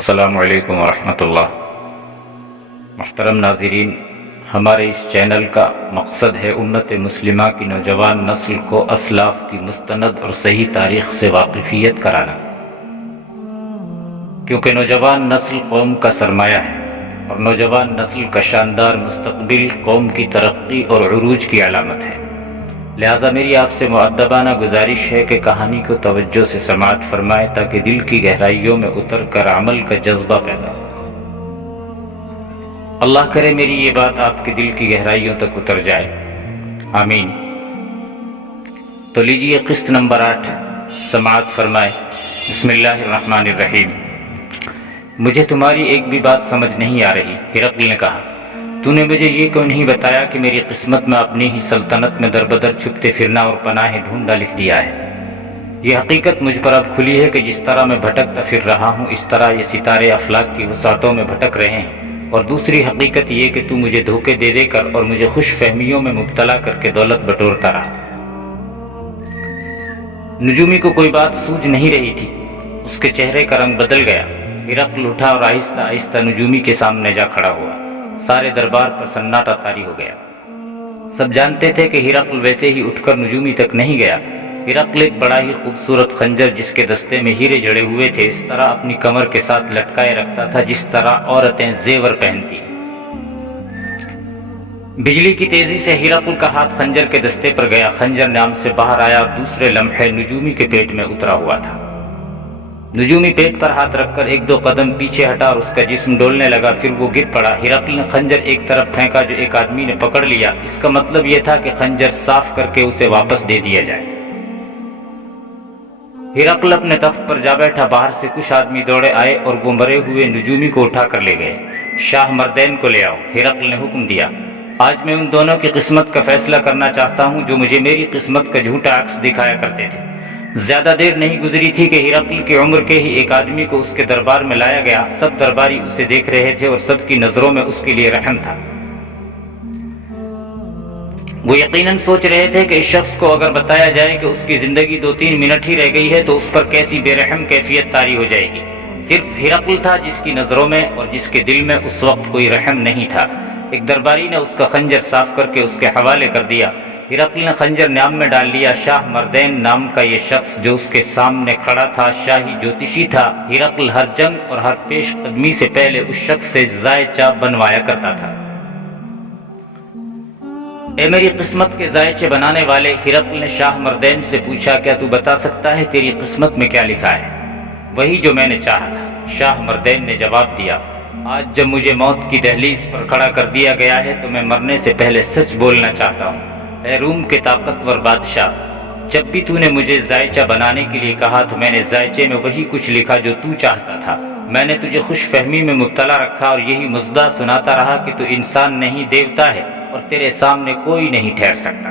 السلام علیکم ورحمۃ اللہ۔ محترم ناظرین، ہمارے اس چینل کا مقصد ہے امت مسلمہ کی نوجوان نسل کو اسلاف کی مستند اور صحیح تاریخ سے واقفیت کرانا، کیونکہ نوجوان نسل قوم کا سرمایہ ہے اور نوجوان نسل کا شاندار مستقبل قوم کی ترقی اور عروج کی علامت ہے۔ لہٰذا میری آپ سے مؤدبانہ گزارش ہے کہ کہانی کو توجہ سے سماعت فرمائے تاکہ دل کی گہرائیوں میں اتر کر عمل کا جذبہ پیدا ہو۔ اللہ کرے میری یہ بات آپ کے دل کی گہرائیوں تک اتر جائے، آمین۔ تو لیجئے قسط نمبر 8 سماعت فرمائے۔ بسم اللہ الرحمن الرحیم۔ مجھے تمہاری ایک بھی بات سمجھ نہیں آ رہی، ہرقل نے کہا۔ تو نے مجھے یہ کیوں نہیں بتایا کہ میری قسمت میں اپنی ہی سلطنت میں دربدر چھپتے پھرنا اور پناہ ڈھونڈا لکھ دیا ہے؟ یہ حقیقت مجھ پر اب کھلی ہے کہ جس طرح میں بھٹکتا پھر رہا ہوں اس طرح یہ ستارے افلاک کی وسعتوں میں بھٹک رہے ہیں، اور دوسری حقیقت یہ کہ تو مجھے دھوکے دے دے کر اور مجھے خوش فہمیوں میں مبتلا کر کے دولت بٹورتا رہا۔ نجومی کو کوئی بات سوجھ نہیں رہی تھی، اس کے چہرے کا رنگ بدل گیا۔ ہرقل اٹھا اور آہستہ آہستہ نجومی کے سامنے جا کھڑا ہوا۔ سارے دربار پر سناٹا طاری ہو گیا۔ سب جانتے تھے کہ ہرقل ویسے ہی اٹھ کر نجومی تک نہیں گیا۔ ہرقل ایک بڑا ہی خوبصورت خنجر جس کے دستے میں ہیرے جڑے ہوئے تھے اس طرح اپنی کمر کے ساتھ لٹکائے رکھتا تھا جس طرح عورتیں زیور پہنتی۔ بجلی کی تیزی سے ہرقل کا ہاتھ خنجر کے دستے پر گیا، خنجر نام سے باہر آیا اور دوسرے لمحے نجومی کے پیٹ میں اترا ہوا تھا۔ نجومی پیٹ پر ہاتھ رکھ کر ایک دو قدم پیچھے ہٹا اور اس کا جسم ڈولنے لگا، پھر وہ گر پڑا۔ ہرقل نے خنجر ایک طرف پھینکا جو ایک آدمی نے پکڑ لیا۔ اس کا مطلب یہ تھا کہ خنجر صاف کر کے اسے واپس دے دیا جائے۔ ہرقل اپنے تخت پر جا بیٹھا۔ باہر سے کچھ آدمی دوڑے آئے اور وہ مرے ہوئے نجومی کو اٹھا کر لے گئے۔ شاہ مردین کو لے آؤ، ہرقل نے حکم دیا۔ آج میں ان دونوں کی قسمت کا فیصلہ کرنا چاہتا ہوں جو مجھے میری قسمت کا جھوٹا عکس دکھایا کرتے تھے۔ زیادہ دیر نہیں گزری تھی کہ ہرقل کی عمر کے ہی ایک آدمی کو اس کے دربار میں لایا گیا۔ سب درباری اسے دیکھ رہے تھے اور سب کی نظروں میں اس کے لیے رحم تھا۔ وہ یقیناً سوچ رہے تھے کہ اس شخص کو اگر بتایا جائے کہ اس کی زندگی 2-3 منٹ ہی رہ گئی ہے تو اس پر کیسی بے رحم کیفیت طاری ہو جائے گی۔ صرف ہرقل تھا جس کی نظروں میں اور جس کے دل میں اس وقت کوئی رحم نہیں تھا۔ ایک درباری نے اس کا خنجر صاف کر کے اس کے حوالے کر دیا۔ ہرقل نے خنجر نیام میں ڈال لیا۔ شاہ مردین نام کا یہ شخص جو اس کے سامنے کھڑا تھا شاہی جوتشی تھا۔ ہرقل ہر جنگ اور ہر پیش قدمی سے پہلے اس شخص سے زائچہ بنوایا کرتا تھا۔ اے میری قسمت کے زائچے بنانے والے، ہرقل نے شاہ مردین سے پوچھا، کیا تو بتا سکتا ہے تیری قسمت میں کیا لکھا ہے؟ وہی جو میں نے چاہا تھا، شاہ مردین نے جواب دیا۔ آج جب مجھے موت کی دہلیز پر کھڑا کر دیا گیا ہے تو میں مرنے سے پہلے سچ بولنا چاہتا ہوں۔ اے روم کے طاقتور بادشاہ، جب بھی تو نے مجھے زائچہ بنانے کے لیے کہا تو میں نے زائچے میں وہی کچھ لکھا جو تو چاہتا تھا۔ میں نے تجھے خوش فہمی میں مبتلا رکھا اور یہی مزدہ سناتا رہا کہ تو انسان نہیں دیوتا ہے اور تیرے سامنے کوئی نہیں ٹھہر سکتا۔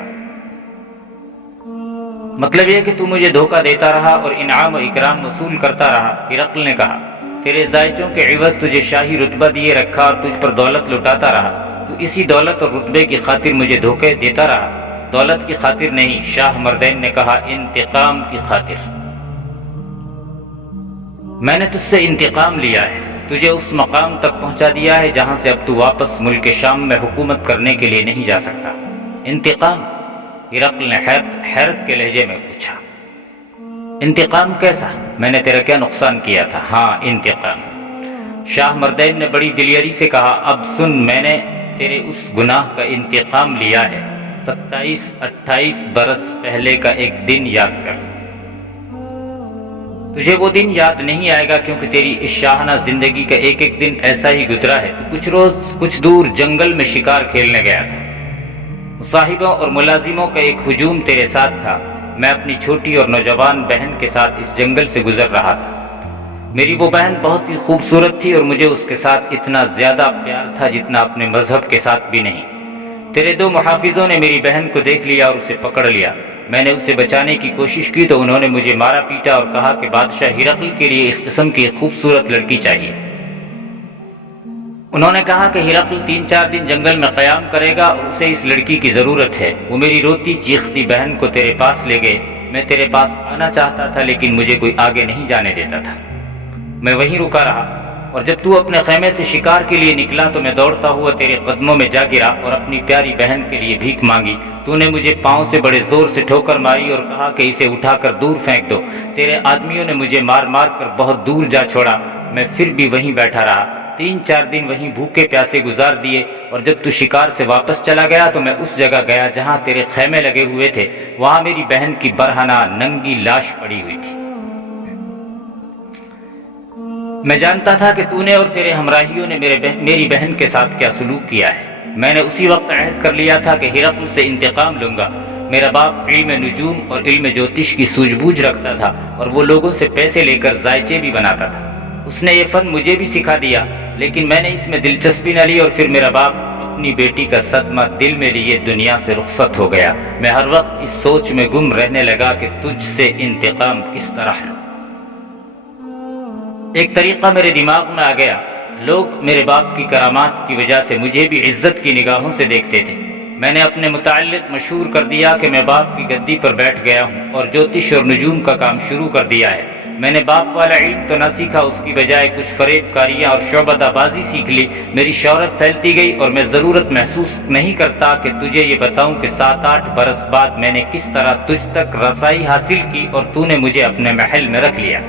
مطلب یہ کہ تو مجھے دھوکہ دیتا رہا اور انعام و اکرام وصول کرتا رہا۔ ہرقل نے کہا، تیرے زائچوں کے عوض تجھے شاہی رتبہ دیے رکھا اور تجھ پر دولت لٹاتا رہا۔ تو اسی دولت اور رتبے کی خاطر مجھے دھوکے دیتا رہا۔ دولت کی خاطر نہیں، شاہ مردین نے کہا، انتقام کی خاطر۔ میں نے تجھ سے انتقام لیا ہے، تجھے اس مقام تک پہنچا دیا ہے جہاں سے اب تو واپس ملک شام میں حکومت کرنے کے لیے نہیں جا سکتا۔ انتقام؟ ہرقل نے حیرت کے لہجے میں پوچھا۔ انتقام کیسا؟ میں نے تیرا کیا نقصان کیا تھا؟ ہاں، انتقام۔ شاہ مردین نے بڑی دلیری سے کہا، اب سن، میں نے تیرے اس گناہ کا انتقام لیا ہے۔ 27-28 برس پہلے کا ایک دن یاد کر۔ تجھے وہ دن یاد نہیں آئے گا کیونکہ تیری اس شاہانہ زندگی کا ایک ایک دن ایسا ہی گزرا ہے۔ تو کچھ روز کچھ دور جنگل میں شکار کھیلنے گیا تھا۔ مصاحبوں اور ملازموں کا ایک ہجوم تیرے ساتھ تھا۔ میں اپنی چھوٹی اور نوجوان بہن کے ساتھ اس جنگل سے گزر رہا تھا۔ میری وہ بہن بہت ہی خوبصورت تھی اور مجھے اس کے ساتھ اتنا زیادہ پیار تھا جتنا اپنے مذہب کے ساتھ بھی نہیں۔ تیرے 2 محافظوں نے میری بہن کو دیکھ لیا اور اسے پکڑ لیا۔ میں نے اسے بچانے کی کوشش کی تو انہوں نے مجھے مارا پیٹا اور کہا کہ بادشاہ ہرقل کے لیے اس قسم کی ایک خوبصورت لڑکی چاہیے۔ انہوں نے کہا کہ ہرقل 3-4 دن جنگل میں قیام کرے گا اور اسے اس لڑکی کی ضرورت ہے۔ وہ میری روتی چیختی بہن کو تیرے پاس لے گئے۔ میں تیرے پاس آنا چاہتا تھا لیکن مجھے کوئی آگے نہیں جانے دیتا تھا۔ میں وہیں رکا رہا۔ اور جب تو اپنے خیمے سے شکار کے لیے نکلا تو میں دوڑتا ہوا تیرے قدموں میں جا گرا اور اپنی پیاری بہن کے لیے بھیک مانگی۔ تو نے مجھے پاؤں سے بڑے زور سے ٹھوکر ماری اور کہا کہ اسے اٹھا کر دور پھینک دو۔ تیرے آدمیوں نے مجھے مار مار کر بہت دور جا چھوڑا، میں پھر بھی وہیں بیٹھا رہا۔ 3-4 دن وہیں بھوکے پیاسے گزار دیے، اور جب تو شکار سے واپس چلا گیا تو میں اس جگہ گیا جہاں تیرے خیمے لگے ہوئے تھے۔ وہاں میری بہن کی برہنہ ننگی لاش پڑی ہوئی تھی۔ میں جانتا تھا کہ تو نے اور تیرے ہمراہیوں نے میری بہن کے ساتھ کیا سلوک کیا ہے۔ میں نے اسی وقت عہد کر لیا تھا کہ ہرقل سے انتقام لوں گا۔ میرا باپ علم نجوم اور علم جوتش کی سوجھ بوجھ رکھتا تھا اور وہ لوگوں سے پیسے لے کر ذائچے بھی بناتا تھا۔ اس نے یہ فن مجھے بھی سکھا دیا، لیکن میں نے اس میں دلچسپی نہ لی، اور پھر میرا باپ اپنی بیٹی کا صدمہ دل میں لیے دنیا سے رخصت ہو گیا۔ میں ہر وقت اس سوچ میں گم رہنے لگا کہ تجھ سے انتقام کس طرح لوں۔ ایک طریقہ میرے دماغ میں آ گیا۔ لوگ میرے باپ کی کرامات کی وجہ سے مجھے بھی عزت کی نگاہوں سے دیکھتے تھے۔ میں نے اپنے متعلق مشہور کر دیا کہ میں باپ کی گدی پر بیٹھ گیا ہوں اور جوتش اور نجوم کا کام شروع کر دیا ہے۔ میں نے باپ والا علم تو نہ سیکھا، اس کی بجائے کچھ فریب کاریاں اور شعبدہ بازی سیکھ لی۔ میری شہرت پھیلتی گئی اور میں ضرورت محسوس نہیں کرتا کہ تجھے یہ بتاؤں کہ 7-8 برس بعد میں نے کس طرح تجھ تک رسائی حاصل کی اور تو نے مجھے اپنے محل میں رکھ لیا۔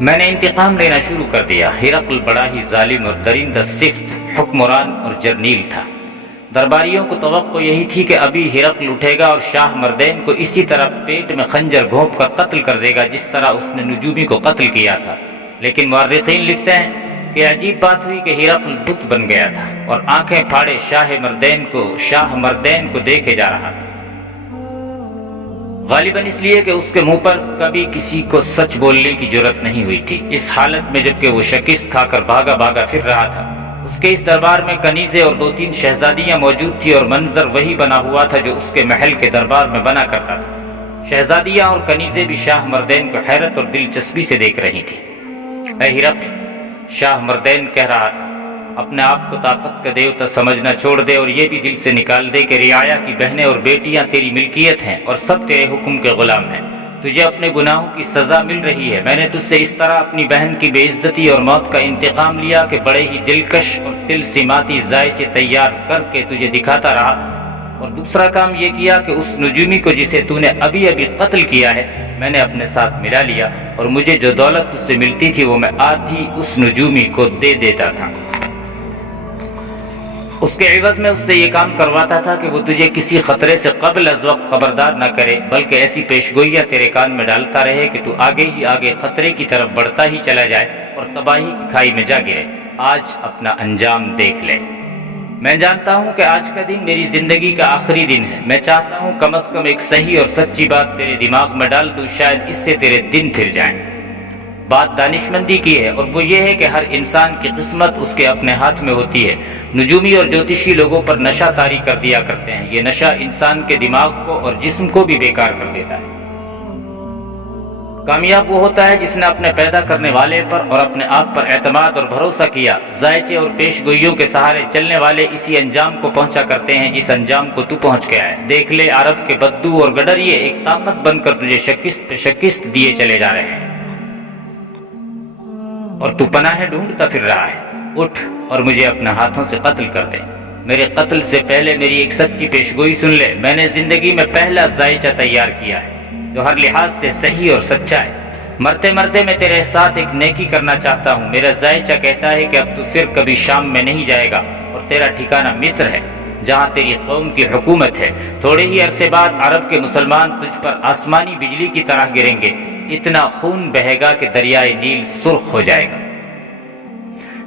میں نے انتقام لینا شروع کر دیا۔ ہرقل بڑا ہی ظالم اور درندہ صفت حکمران اور جرنیل تھا۔ درباریوں کو توقع یہی تھی کہ ابھی ہرقل اٹھے گا اور شاہ مردین کو اسی طرح پیٹ میں خنجر گھونپ کر قتل کر دے گا جس طرح اس نے نجومی کو قتل کیا تھا۔ لیکن مورخین لکھتے ہیں کہ عجیب بات ہوئی کہ ہرقل بت بن گیا تھا اور آنکھیں پھاڑے شاہ مردین کو دیکھے جا رہا تھا، غالباً اس لیے کہ اس کے منہ پر کبھی کسی کو سچ بولنے کی جرت نہیں ہوئی تھی۔ اس حالت میں جبکہ وہ شکست کھا کر بھاگا پھر رہا تھا، اس کے اس دربار میں کنیزیں اور 2-3 شہزادیاں موجود تھی اور منظر وہی بنا ہوا تھا جو اس کے محل کے دربار میں بنا کرتا تھا۔ شہزادیاں اور کنیزیں بھی شاہ مردین کو حیرت اور دلچسپی سے دیکھ رہی تھی۔ اے ہرقل، شاہ مردین کہہ رہا تھا، اپنے آپ کو طاقت کا دیوتا سمجھنا چھوڑ دے اور یہ بھی دل سے نکال دے کہ رعایا کی بہنیں اور بیٹیاں تیری ملکیت ہیں اور سب تیرے حکم کے غلام ہیں۔ تجھے اپنے گناہوں کی سزا مل رہی ہے۔ میں نے تجھ سے اس طرح اپنی بہن کی بے عزتی اور موت کا انتقام لیا کہ بڑے ہی دلکش اور دل سماتی ذائچے تیار کر کے تجھے دکھاتا رہا، اور دوسرا کام یہ کیا کہ اس نجومی کو جسے تو نے ابھی قتل کیا ہے میں نے اپنے ساتھ ملا لیا، اور مجھے جو دولت تجھ سے ملتی تھی وہ میں آدھی اس نجومی کو دے دیتا تھا۔ اس کے عوض میں اس سے یہ کام کرواتا تھا کہ وہ تجھے کسی خطرے سے قبل از وقت خبردار نہ کرے، بلکہ ایسی پیشگوئیاں تیرے کان میں ڈالتا رہے کہ تو آگے ہی آگے خطرے کی طرف بڑھتا ہی چلا جائے اور تباہی کی کھائی میں جا گرے۔ آج اپنا انجام دیکھ لے۔ میں جانتا ہوں کہ آج کا دن میری زندگی کا آخری دن ہے۔ میں چاہتا ہوں کم از کم ایک صحیح اور سچی بات تیرے دماغ میں ڈال دوں، شاید اس سے تیرے دن پھر جائیں۔ بات دانشمندی کی ہے، اور وہ یہ ہے کہ ہر انسان کی قسمت اس کے اپنے ہاتھ میں ہوتی ہے۔ نجومی اور جوتشی لوگوں پر نشہ طاری کر دیا کرتے ہیں۔ یہ نشہ انسان کے دماغ کو اور جسم کو بھی بیکار کر دیتا ہے۔ کامیاب وہ ہوتا ہے جس نے اپنے پیدا کرنے والے پر اور اپنے آپ پر اعتماد اور بھروسہ کیا۔ ذائچے اور پیش گوئیوں کے سہارے چلنے والے اسی انجام کو پہنچا کرتے ہیں جس انجام کو تو پہنچ گیا ہے۔ دیکھ لے، عرب کے بدو اور گڈریے ایک طاقت بن کر تجھے شکست پہ شکست دیے چلے جا رہے ہیں، اور تو پناہ ڈھونڈتا پھر رہا ہے۔ اٹھ اور مجھے اپنے ہاتھوں سے قتل کر دے۔ میرے قتل سے پہلے میری ایک سچی پیشگوئی سن لے۔ میں نے زندگی میں پہلا ذائچہ تیار کیا ہے جو ہر لحاظ سے صحیح اور سچا ہے۔ مرتے مرتے میں تیرے ساتھ ایک نیکی کرنا چاہتا ہوں۔ میرا ذائچہ کہتا ہے کہ اب تو پھر کبھی شام میں نہیں جائے گا اور تیرا ٹھکانہ مصر ہے جہاں تیری قوم کی حکومت ہے۔ تھوڑے ہی عرصے بعد عرب کے مسلمان تجھ پر آسمانی بجلی کی طرح گریں گے۔ اتنا خون بہے گا کہ دریائے نیل سرخ ہو جائے گا۔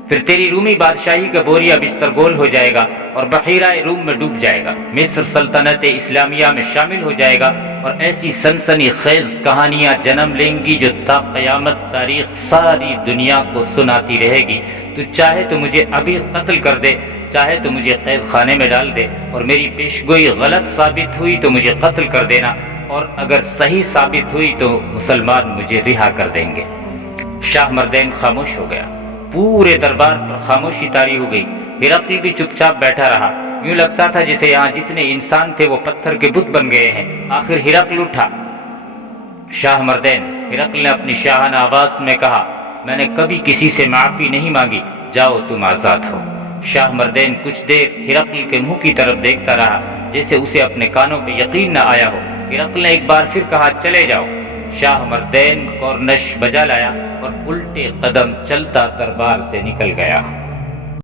پھر تیری رومی بادشاہی کا بوریا بستر گول ہو جائے گا اور بحیرہ روم میں ڈوب جائے گا۔ مصر سلطنت اسلامیہ میں شامل ہو جائے گا اور ایسی سنسنی خیز کہانیاں جنم لیں گی جو تا قیامت تاریخ ساری دنیا کو سناتی رہے گی۔ تو چاہے تو مجھے ابھی قتل کر دے، چاہے تو مجھے قید خانے میں ڈال دے، اور میری پیشگوئی غلط ثابت ہوئی تو مجھے قتل کر دینا، اور اگر صحیح ثابت ہوئی تو مسلمان مجھے رہا کر دیں گے۔ شاہ مردین خاموش ہو گیا۔ پورے دربار پر خاموشی طاری ہو گئی۔ ہرقل بھی چپ چاپ بیٹھا رہا۔ یوں لگتا تھا جیسے یہاں جتنے انسان تھے وہ پتھر کے بت بن گئے ہیں۔ آخر ہرقل اٹھا۔ شاہ مردین، ہرقل نے اپنی شاہانہ آواز میں کہا، میں نے کبھی کسی سے معافی نہیں مانگی، جاؤ تم آزاد ہو۔ شاہ مردین کچھ دیر ہرقل کے منہ کی طرف دیکھتا رہا جیسے اسے اپنے کانوں پہ یقین نہ آیا ہو۔ ہرقل نے ایک بار پھر کہا چلے جاؤ۔ شاہ مردین کورنش بجا لایا اور الٹے قدم چلتا دربار سے نکل گیا۔